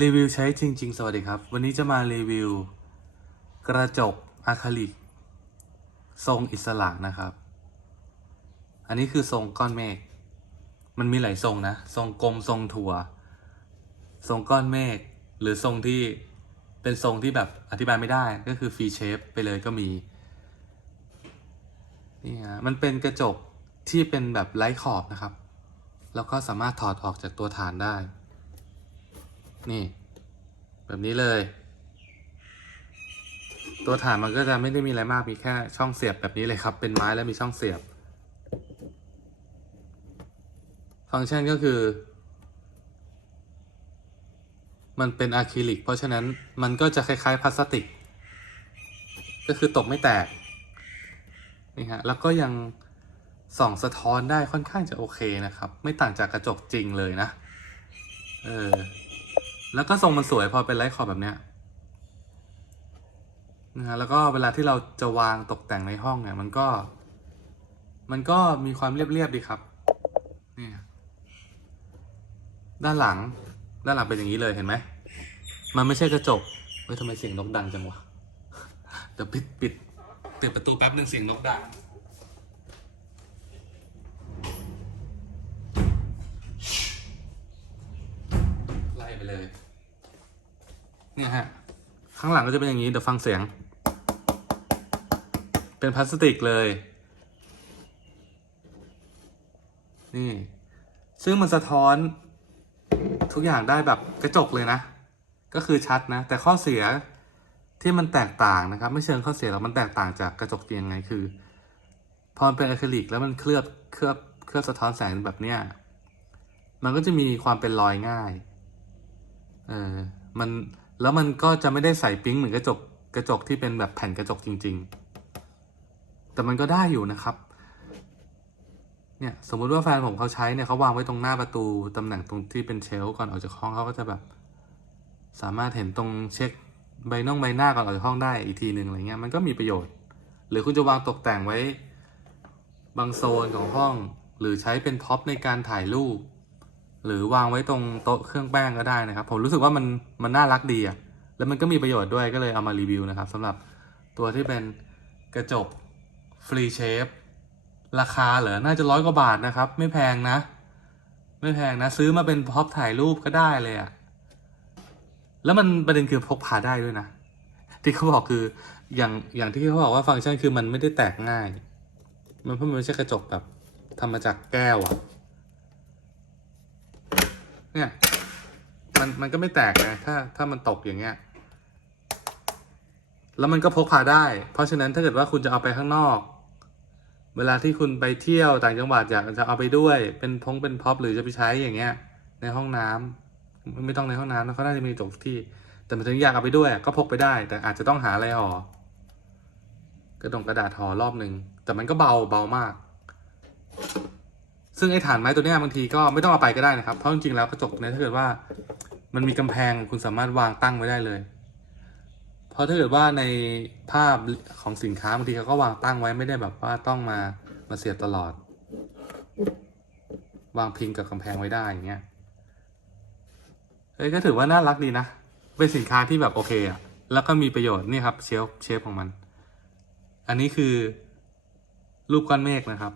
รีวิวใช้จริง ๆ สวัสดีครับ วันนี้จะมารีวิว กระจกอะคริลิก ทรงอิสระนะครับ อันนี้คือทรงก้อนเมฆมันมีหลายทรงนะ ทรงกลมทรงถั่ว ทรงก้อนเมฆหรือทรงที่เป็นทรงที่แบบอธิบายไม่ได้ก็คือฟรีเชฟไปเลยก็มีนี่ฮะมันเป็นกระจกที่เป็นแบบไร้ขอบนะครับ แล้วก็สามารถถอดออกจากตัวฐานได้ นี่ แบบนี้เลย ตัวฐานมันก็จะไม่ได้มีอะไรมากมีแค่ช่องเสียบแบบนี้เลยครับ เป็นไม้แล้วมีช่องเสียบ ฟังก์ชันก็คือ มันเป็นอะคริลิก เพราะฉะนั้นมันก็จะคล้ายๆพลาสติก ก็คือตกไม่แตกนี่ฮะแล้วก็ยังส่องสะท้อนได้ค่อนข้างจะโอเคนะครับ ไม่ต่างจากกระจกจริงเลยนะ เออ แล้วก็ทรงมันสวยพอเป็นไลท์ขอบแบบเนี้ยนะฮะแล้วก็เวลาที่เราจะวางตกแต่งในห้องเนี่ย มันก็ มันก็มีความเรียบๆดีครับนี่ด้านหลัง ด้านหลังเป็นอย่างนี้เลยเห็นไหมมันไม่ใช่กระจกเฮ้ยทำไมเสียงนกดังจังวะเดี๋ยวปิดปิดเปิดประตูแป๊บหนึ่งเสียงนกดัง ไล่ไป เลย เนี่ยฮะ ข้างหลังก็จะเป็นอย่างนี้ เดี๋ยวฟังเสียง เป็นพลาสติกเลย นี่ ซึ่งมันสะท้อนทุกอย่างได้แบบกระจกเลยนะ ก็คือชัดนะ แต่ข้อเสียที่มันแตกต่างนะครับ ไม่เชิงข้อเสียหรอกมันแตกต่างจากกระจกจริงยังไงคือ พอมันเป็นอะคริลิกแล้วมันเคลือบเคลือบเคลือบสะท้อนแสงแบบเนี้ยมันก็จะมีความเป็นรอยง่าย ออมันแล้วมันก็จะไม่ได้ใส่ปิ๊งเหมือนกระจกกระจกที่เป็นแบบแผ่นกระจกจริง ๆ แต่มันก็ได้อยู่นะครับ เนี่ยสมมุติว่าแฟนผมเขาใช้เนี่ยเขาวางไว้ตรงหน้าประตูตำแหน่งตรงที่เป็นเชลก่อนออกจากห้องเขาก็จะแบบ สามารถเห็นตรงเช็คใบน่องใบหน้าก่อนออกจากห้องได้อีกทีหนึ่งอะไรเงี้ยมันก็มีประโยชน์ หรือคุณจะวางตกแต่งไว้บางโซนของห้อง หรือใช้เป็นพ็อปในการถ่ายรูป หรือวางไว้ตรงโต๊ะเครื่องแป้งก็ได้นะครับ ผมรู้สึกว่ามันมันน่ารักดีอะแล้วมันก็มีประโยชน์ด้วยก็เลยเอามารีวิวนะครับสำหรับตัวที่เป็นกระจกฟรีเชฟราคาเหรอน่าจะร้อยกว่าบาทนะครับ ไม่แพงนะ ไม่แพงนะ ซื้อมาเป็นพ็อปถ่ายรูปก็ได้เลยอะแล้วมันประเด็นคือพกพาได้ด้วยนะ ที่เขาบอกคืออย่างอย่างที่เขาบอกว่าฟังก์ชันคือมันไม่ได้แตกง่าย มันเพราะมันไม่ใช่กระจกแบบทำมาจากแก้วอะ เนี่ย มันมันก็ไม่แตกไงถ้าถ้ามันตกอย่างเงี้ย แล้วมันก็พกพาได้ เพราะฉะนั้นถ้าเกิดว่าคุณจะเอาไปข้างนอก เวลาที่คุณไปเที่ยวต่างจังหวัดอยากจะเอาไปด้วย เป็นพงเป็นพ็อปหรือจะไปใช้อย่างเงี้ย ในห้องน้ำไม่ต้องในห้องน้ำนะเขาน่าจะมีจกที่ แต่ถึงอยากเอาไปด้วย ก็พกไปได้ แต่อาจจะต้องหาอะไรห่อกระดงกระดาษห่อรอบหนึ่งแต่มันก็เบาเบามาก ซึ่งไอ้ฐานไม้ตัวนี้บางทีก็ไม่ต้องเอาไปก็ได้นะครับ เพราะจริงๆแล้วกระจกเนี่ยถ้าเกิดว่ามันมีกำแพงคุณสามารถวางตั้งไว้ได้เลย เพราะถ้าเกิดว่าในภาพของสินค้าบางทีเขาก็วางตั้งไว้ไม่ได้แบบว่าต้องมามาเสียบตลอด วางพิงกับกำแพงไว้ได้อย่างเงี้ยเอ้ยก็ถือว่าน่ารักดีนะเป็นสินค้าที่แบบโอเคอะแล้วก็มีประโยชน์นี่ครับเชฟเชฟของมัน อันนี้คือรูปก้อนเมฆนะครับ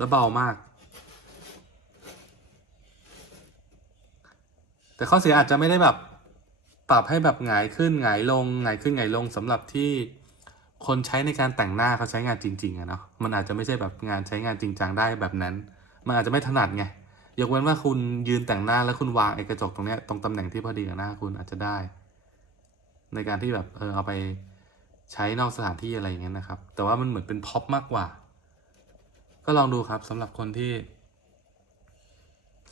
แล้วเบามาก แต่ข้อเสียอาจจะไม่ได้แบบปรับให้แบบหงายขึ้นหงายลงหงายขึ้นหงายลงสำหรับที่คนใช้ในการแต่งหน้าเขาใช้งานจริงๆอะเนาะมันอาจจะไม่ใช่แบบงานใช้งานจริงจังได้แบบนั้น มันอาจจะไม่ถนัดไงยกเว้นว่าคุณยืนแต่งหน้าแล้วคุณวางไอ้กระจกตรงเนี้ยตรงตำแหน่งที่พอดีกับหน้าคุณอาจจะได้ ในการที่แบบเออเอาไปใช้นอกสถานที่อะไรอย่างเงี้ยนะครับ แต่ว่ามันเหมือนเป็นพ็อปมากกว่า ก็ลองดูครับสำหรับคนที่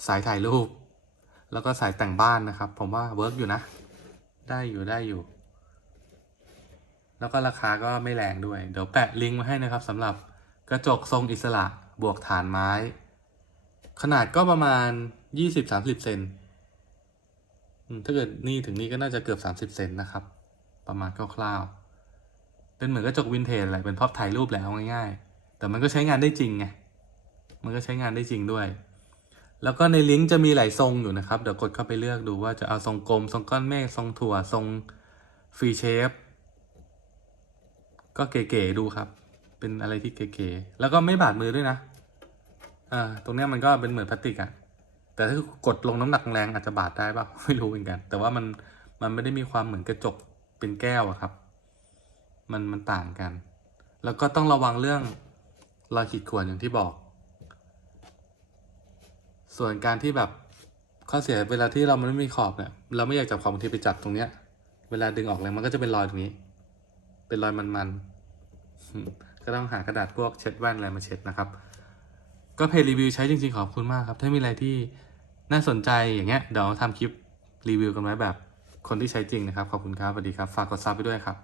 สายถ่ายรูป แล้วก็สายแต่งบ้านนะครับ ผมว่าเวิร์กอยู่นะ ได้อยู่ได้อยู่ แล้วก็ราคาก็ไม่แรงด้วย เดี๋ยวแปะลิงก์มาให้นะครับสำหรับกระจกทรงอิสระบวกฐานไม้ ขนาดก็ประมาณยี่สิบสามสิบเซนถ้าเกิดนี่ถึงนี่ก็น่าจะเกือบสามสิบเซนนะครับ ประมาณคร่าวๆเป็นเหมือนกระจกวินเทจแหละเป็นพ็อปถ่ายรูปแหละเอาง่ายๆ แต่มันก็ใช้งานได้จริงไง มันก็ใช้งานได้จริงด้วย แล้วก็ในลิงก์จะมีหลายทรงอยู่นะครับ เดี๋ยวกดเข้าไปเลือกดูว่าจะเอาทรงกลม ทรงก้อนเมฆ ทรงถั่ว ทรงฟรีเชฟ ก็เก๋ๆดูครับ เป็นอะไรที่เก๋ๆ แล้วก็ไม่บาดมือด้วยนะ อ่า ตรงเนี้ยมันก็เป็นเหมือนพลาสติกอะแต่ถ้ากดลงน้ำหนักแรงอาจจะบาดได้ป่ะไม่รู้เหมือนกัน แต่ว่ามันมันไม่ได้มีความเหมือนกระจกเป็นแก้วอะครับ มันมันต่างกัน แล้วก็ต้องระวังเรื่อง รอยขีดข่วนอย่างที่บอก ส่วนการที่แบบข้อเสียเวลาที่เรามันไม่มีขอบเนี่ย เราไม่อยากจับขอบบางทีไปจับตรงเนี้ย เวลาดึงออกเลยมันก็จะเป็นรอยตรงนี้ เป็นรอยมันๆ ก็ต้องหากระดาษพวกเช็ดแว่นอะไรมาเช็ดนะครับ ก็เพจรีวิวใช้จริงๆขอบคุณมากครับ ถ้ามีอะไรที่น่าสนใจอย่างเงี้ยเดี๋ยวทำคลิปรีวิวกันไว้แบบคนที่ใช้จริงนะครับ ขอบคุณครับสวัสดีครับ ฝากกดซับไปด้วยครับ